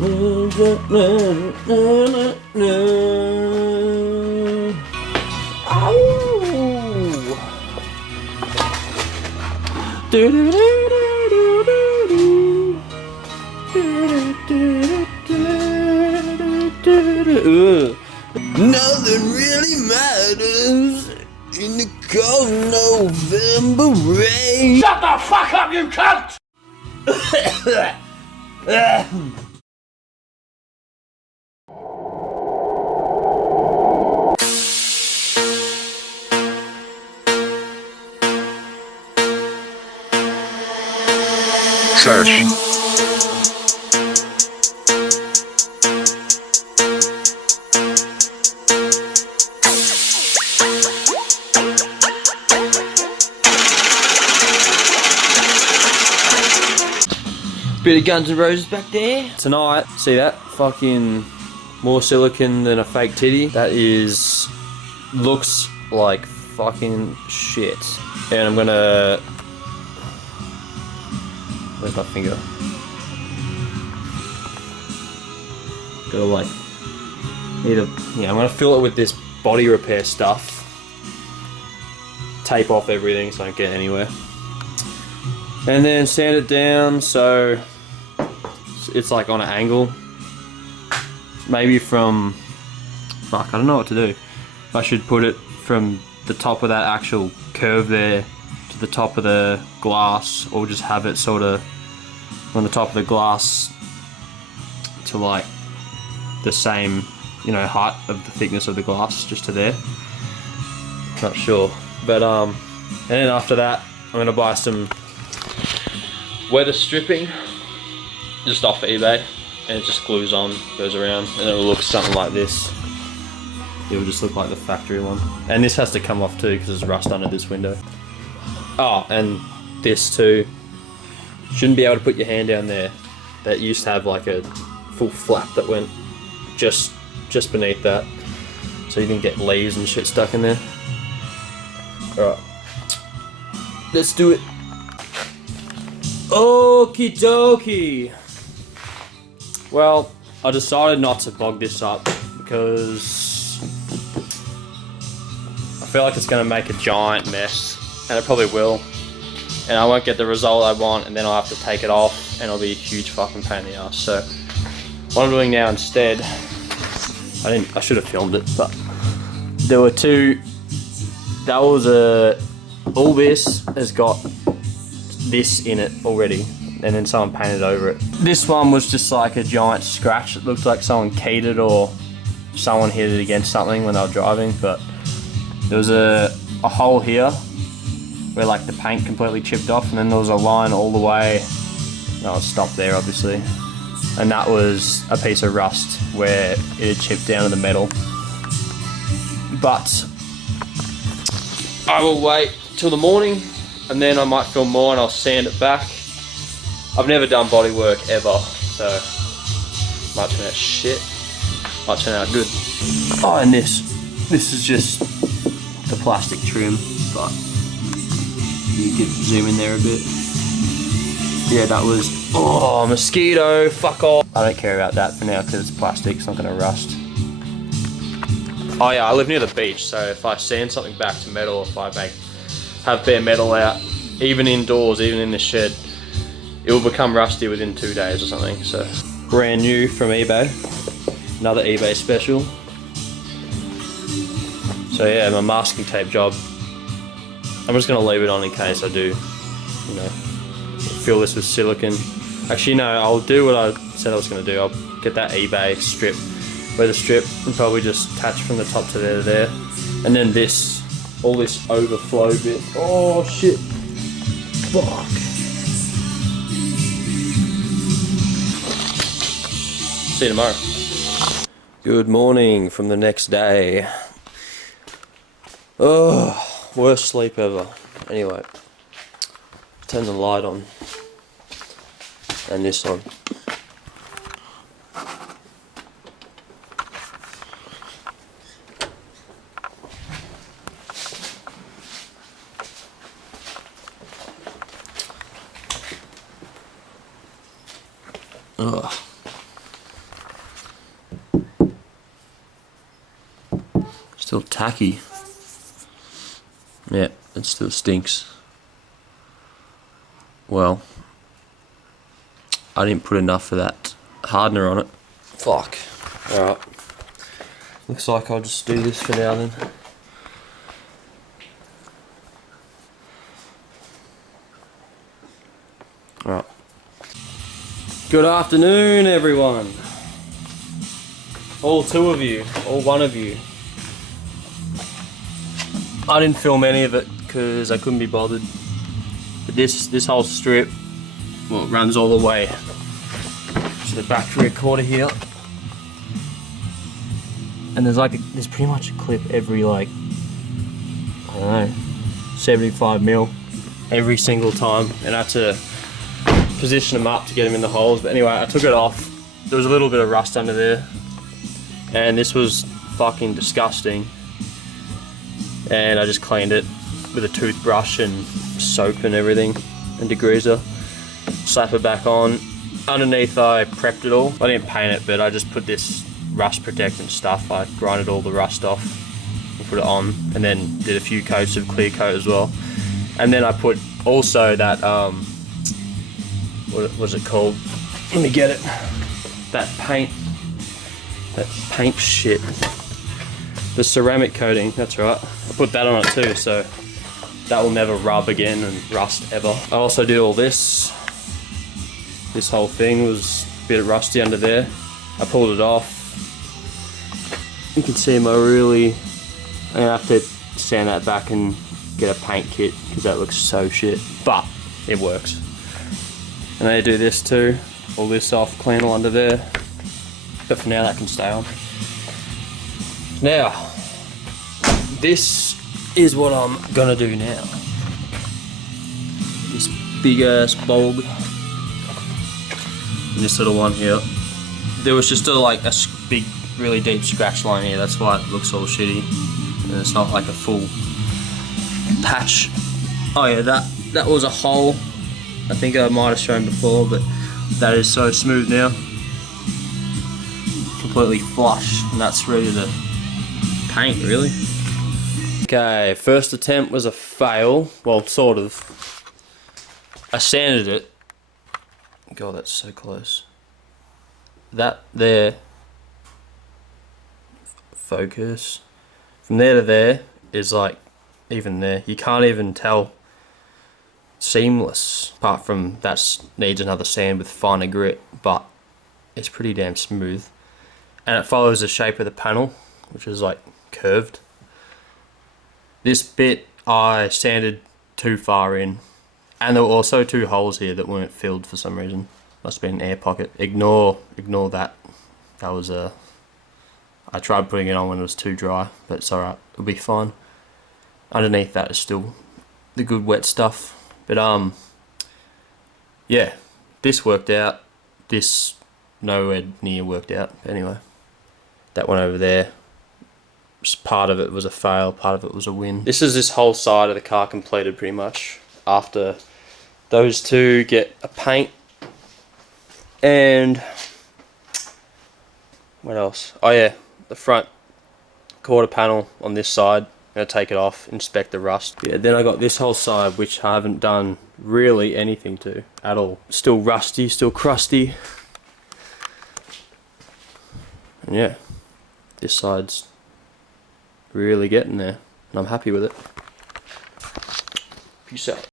Nothing really matters in the cold November rain. Shut the fuck up, you cunt! Search. Bit of Guns N' Roses back there. Tonight, see that? Fucking more silicone than a fake titty. That is, looks like fucking shit. And I'm gonna, where's my finger? Gotta like, I'm gonna fill it with this body repair stuff. Tape off everything so I don't get anywhere. And then sand it down so it's like on an angle. Maybe from, fuck, I don't know what to do. I should put it from the top of that actual curve there to the top of the glass, or just have it sort of on the top of the glass to like the same, you know, height of the thickness of the glass, just to there. Not sure. But and then after that I'm gonna buy some weather stripping just off eBay, and it just glues on, goes around, and it'll look something like this. It will just look like the factory one. And this has to come off too because there's rust under this window. Oh, and this too. Shouldn't be able to put your hand down there. That used to have like a full flap that went just beneath that, so you didn't get leaves and shit stuck in there. Alright, let's do it. Okie dokie. Well, I decided not to bog this up because I feel like it's going to make a giant mess, and it probably will, and I won't get the result I want, and then I'll have to take it off and it'll be a huge fucking pain in the ass. So what I'm doing now instead, I should have filmed it, but there were two. That was all this has got this in it already, and then someone painted over it. This one was just like a giant scratch. It looked like someone keyed it or someone hit it against something when they were driving, but there was a hole here where like the paint completely chipped off, and then there was a line all the way. No, it stopped there obviously, and that was a piece of rust where it had chipped down to the metal. But I will wait till the morning, and then I might film more and I'll sand it back. I've never done body work ever, so might turn out shit, might turn out good. Oh, and this is just the plastic trim, but you can zoom in there a bit. Yeah, that was, oh, mosquito, fuck off. I don't care about that for now because it's plastic, it's not gonna rust. Oh yeah, I live near the beach, so if I sand something back to metal, if I have bare metal out, even indoors, even in the shed, it will become rusty within 2 days or something. So brand new from eBay, another eBay special. So yeah, my masking tape job, I'm just gonna leave it on in case I do, you know, fill this with silicone. Actually no, I'll do what I said I was gonna do. I'll get that eBay strip, weather strip, and probably just attach from the top to there to there. And then this, all this overflow bit. Oh shit. Fuck. See you tomorrow. Good morning from the next day. Oh, worst sleep ever. Anyway, turn the light on. And this on. Ugh. Still tacky. Yeah, it still stinks. Well, I didn't put enough of that hardener on it. Fuck. Alright. Looks like I'll just do this for now then. Alright. Good afternoon, everyone. All two of you, all one of you. I didn't film any of it because I couldn't be bothered. But this whole strip, well, it runs all the way to the back rear quarter here. And there's pretty much a clip every I don't know, 75 mil every single time. And I had to position them up to get them in the holes. But anyway, I took it off. There was a little bit of rust under there. And this was fucking disgusting. And I just cleaned it with a toothbrush and soap and everything and degreaser. Slap it back on. Underneath I prepped it all. I didn't paint it, but I just put this rust protectant stuff. I grinded all the rust off and put it on, and then did a few coats of clear coat as well. And then I put also that what was it called? Let me get it. That paint shit. The ceramic coating, that's right. I put that on it too, so that will never rub again and rust ever. I also did all this. This whole thing was a bit rusty under there. I pulled it off. You can see I'm gonna have to sand that back and get a paint kit because that looks so shit, but it works. And then I do this too. All this off, clean all under there. But for now that can stay on. Now, this is what I'm gonna do now. This big ass bulb. And this little one here. There was just a big, really deep scratch line here. That's why it looks all shitty. And it's not like a full patch. Oh yeah, that was a hole. I think I might have shown before, but that is so smooth now. Completely flush, and that's ready to paint, really. Okay, first attempt was a fail. Well, sort of. I sanded it. God, that's so close. That there. Focus. From there to there is even there. You can't even tell. Seamless. Apart from that needs another sand with finer grit, but it's pretty damn smooth. And it follows the shape of the panel, which is curved. This bit I sanded too far in, and there were also two holes here that weren't filled for some reason. Must have been an air pocket. Ignore that. That was I tried putting it on when it was too dry, but it's alright. It'll be fine. Underneath that is still the good wet stuff. But yeah, this worked out. This nowhere near worked out. Anyway. That one over there, part of it was a fail, part of it was a win. This is this whole side of the car completed pretty much. After those two get a paint. And what else? Oh yeah, the front quarter panel on this side. I'm going to take it off, inspect the rust. Yeah, then I got this whole side, which I haven't done really anything to at all. Still rusty, still crusty. And yeah. This side's really getting there, and I'm happy with it. Peace out.